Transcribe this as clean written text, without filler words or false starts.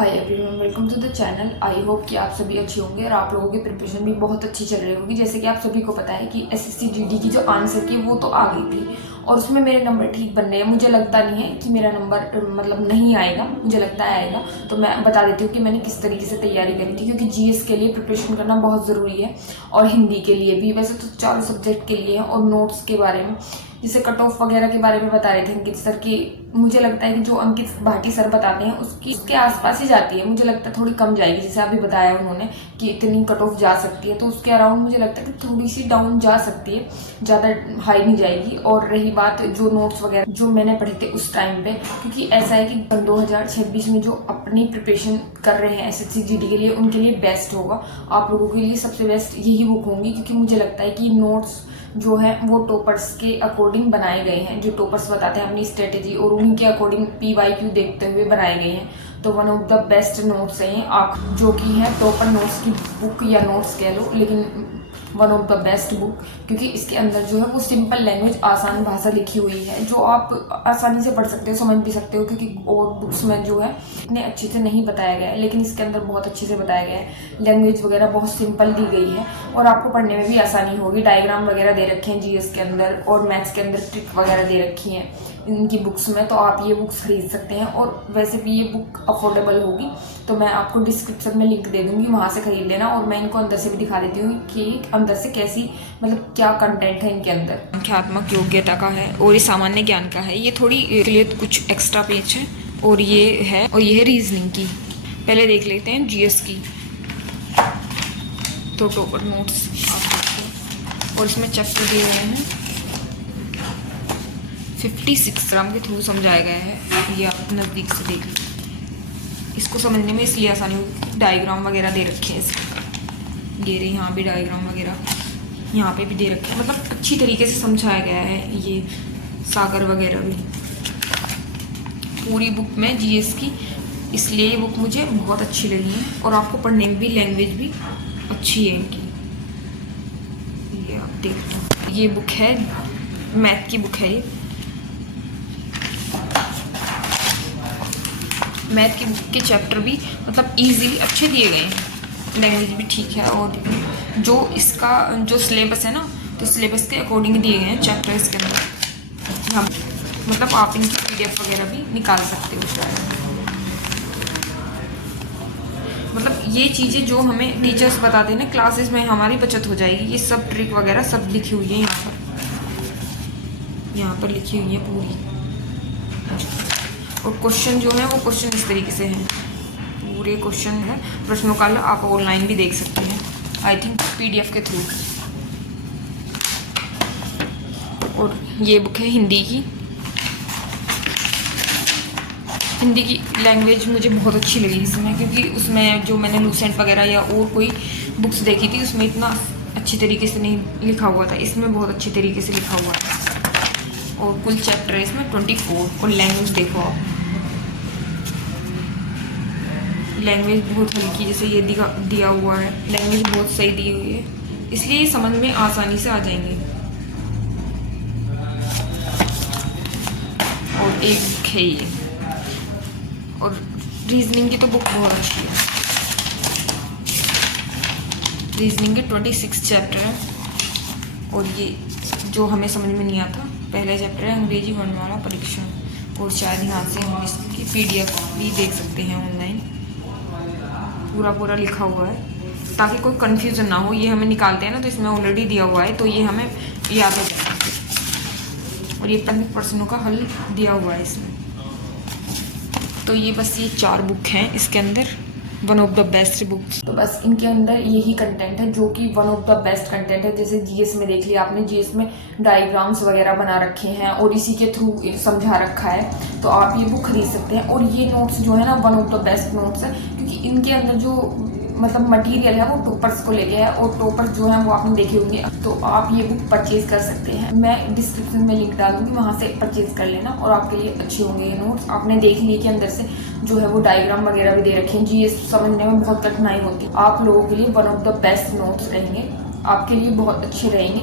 Hi everyone, welcome to the channel. I hope कि आप सभी अच्छे होंगे और आप लोगों की प्रिपरेशन भी बहुत अच्छी चल रही होगी। जैसे कि आप सभी को पता है कि एसएससी जीडी की जो आंसर की वो तो आ गई थी और उसमें मेरे नंबर ठीक बन रहे हैं। मुझे लगता नहीं है कि मेरा नंबर मतलब नहीं आएगा, मुझे लगता है आएगा। तो मैं बता देती हूँ कि मैंने किस तरीके से तैयारी करी थी, क्योंकि जीएस के लिए प्रिपरेशन करना बहुत ज़रूरी है और हिंदी के लिए भी। वैसे तो चारों सब्जेक्ट के लिए है। और नोट्स के बारे में, जैसे कट ऑफ वगैरह के बारे में बता रहे थे अंकित सर की, मुझे लगता है कि जो अंकित भाटी सर बताते हैं उसके आसपास ही जाती है। मुझे लगता है थोड़ी कम जाएगी, जैसे अभी बताया उन्होंने कि इतनी कट ऑफ जा सकती है, तो उसके अराउंड मुझे लगता है कि थोड़ी सी डाउन जा सकती है, ज़्यादा हाई नहीं जाएगी। और रही बात जो नोट्स वगैरह जो मैंने पढ़े थे उस टाइम पे, क्योंकि ऐसा है कि 2026 में जो अपनी प्रिपरेशन कर रहे हैं एसएससी जीडी के लिए, उनके लिए बेस्ट होगा। आप लोगों के लिए सबसे बेस्ट यही बुक होंगी, क्योंकि मुझे लगता है कि नोट्स जो है वो टॉपर्स के अकॉर्डिंग बनाए गए हैं। जो टॉपर्स बताते हैं अपनी स्ट्रेटेजी, और उन्हीं के अकॉर्डिंग PYQ देखते हुए बनाए गए हैं। तो one of the best notes हैं आप, जो कि है टॉपर नोट्स की बुक या नोट्स कह लो, लेकिन one of the best book, क्योंकि इसके अंदर जो है वो सिंपल लैंग्वेज, आसान भाषा लिखी हुई है, जो आप आसानी से पढ़ सकते हो, समझ भी सकते हो। क्योंकि और बुक्स में जो है इतने अच्छे से नहीं बताया गया है, लेकिन इसके अंदर बहुत अच्छे से बताया गया है। लैंग्वेज वगैरह बहुत सिंपल दी गई है और आपको पढ़ने में भी आसानी होगी। डायग्राम वगैरह दे रखे हैं जीएस के अंदर, और मैथ्स के अंदर ट्रिक वगैरह दे रखी हैं इनकी बुक्स में। तो आप ये बुक्स खरीद सकते हैं, और वैसे भी ये बुक अफोर्डेबल होगी। तो मैं आपको डिस्क्रिप्शन में लिंक दे दूंगी, वहाँ से खरीद लेना। और मैं इनको अंदर से भी दिखा देती हूँ कि अंदर से कैसी, मतलब क्या कंटेंट है इनके अंदर। संख्यात्मक योग्यता का है और ये सामान्य ज्ञान का है। ये थोड़ी के लिए कुछ एक्स्ट्रा पेज है, और ये है रीजनिंग की। पहले देख लेते हैं जीएस की। तो टॉपर नोट्स और इसमें चैप्टर दिए गए हैं 56 ग्राम के थ्रू समझाया गया है। ये आप नज़दीक से देख लीजिए, इसको समझने में इसलिए आसानी होगी। डायग्राम वगैरह दे रखे हैं इसके, ये रही, यहाँ भी डायग्राम वगैरह, यहाँ पे भी दे रखे हैं। मतलब अच्छी तरीके से समझाया गया है। ये सागर वगैरह भी पूरी बुक में जीएस की, इसलिए ये बुक मुझे बहुत अच्छी लगी है। और आपको पढ़ने में भी लैंग्वेज भी अच्छी है इनकी। ये आप देखते हैं, ये बुक है मैथ की बुक है। ये मैथ की बुक के चैप्टर भी मतलब इजी अच्छे दिए गए हैं, लैंग्वेज भी ठीक है। और जो इसका जो सिलेबस है ना, तो सिलेबस के अकॉर्डिंग दिए गए हैं चैप्टर इसके अंदर। हम मतलब आप इनकी PDF वगैरह भी निकाल सकते हो। मतलब ये चीज़ें जो हमें टीचर्स बताते हैं ना क्लासेस में, हमारी बचत हो जाएगी। ये सब ट्रिक वगैरह सब लिखी हुई है यहाँ पर लिखी हुई है पूरी। और क्वेश्चन जो है वो क्वेश्चन इस तरीके से हैं, पूरे क्वेश्चन है। प्रश्नों का आप ऑनलाइन भी देख सकते हैं, आई थिंक PDF के थ्रू। और ये बुक है हिंदी की। हिंदी की लैंग्वेज मुझे बहुत अच्छी लगी इसमें, क्योंकि उसमें जो मैंने लूसेंट वगैरह या और कोई बुक्स देखी थी उसमें इतना अच्छी तरीके से नहीं लिखा हुआ था। इसमें बहुत अच्छी तरीके से लिखा हुआ है। और कुल चैप्टर है इसमें 24। और लैंग्वेज देखो आप, लैंग्वेज बहुत हल्की, जैसे ये दिया हुआ है, लैंग्वेज बहुत सही दी हुई है, इसलिए ये समझ में आसानी से आ जाएंगे। और एक बुक है ये, और रीजनिंग की तो बुक बहुत अच्छी है। रीजनिंग के 26 चैप्टर है। और ये जो हमें समझ में नहीं आता, पहला चैप्टर है अंग्रेजी वर्णमाला परीक्षण। और शायद यहाँ से हम इसकी PDF भी देख सकते हैं ऑनलाइन, पूरा लिखा हुआ है, ताकि कोई कन्फ्यूज़न ना हो। ये हमें निकालते हैं ना, तो इसमें ऑलरेडी दिया हुआ है, तो ये हमें याद हो जाता है। और ये प्राथमिक प्रश्नों का हल दिया हुआ है इसमें। तो ये बस ये 4 बुक हैं इसके अंदर, one of the best books. तो बस इनके अंदर यही कंटेंट है जो कि one of the best content है। जैसे जीएस में देख लिया आपने, जीएस में डायग्राम्स वगैरह बना रखे हैं और इसी के थ्रू समझा रखा है। तो आप ये बुक खरीद सकते हैं। और ये नोट्स जो है ना, one of the best notes है, क्योंकि इनके अंदर जो मतलब मटेरियल है वो टॉपर्स को लेके है, और टॉपर्स जो है वो आपने देखे होंगे। तो आप ये बुक परचेज कर सकते हैं, मैं डिस्क्रिप्शन में लिंक डालूंगी, वहाँ से परचेज कर लेना। और आपके लिए अच्छे होंगे ये नोट्स। आपने देख लिए कि अंदर से जो है वो डायग्राम वगैरह भी दे रखे हैं। जीएस समझने में बहुत कठिनाई होती है, आप लोगों के लिए one of the best notes रहेंगे, आपके लिए बहुत अच्छे रहेंगे।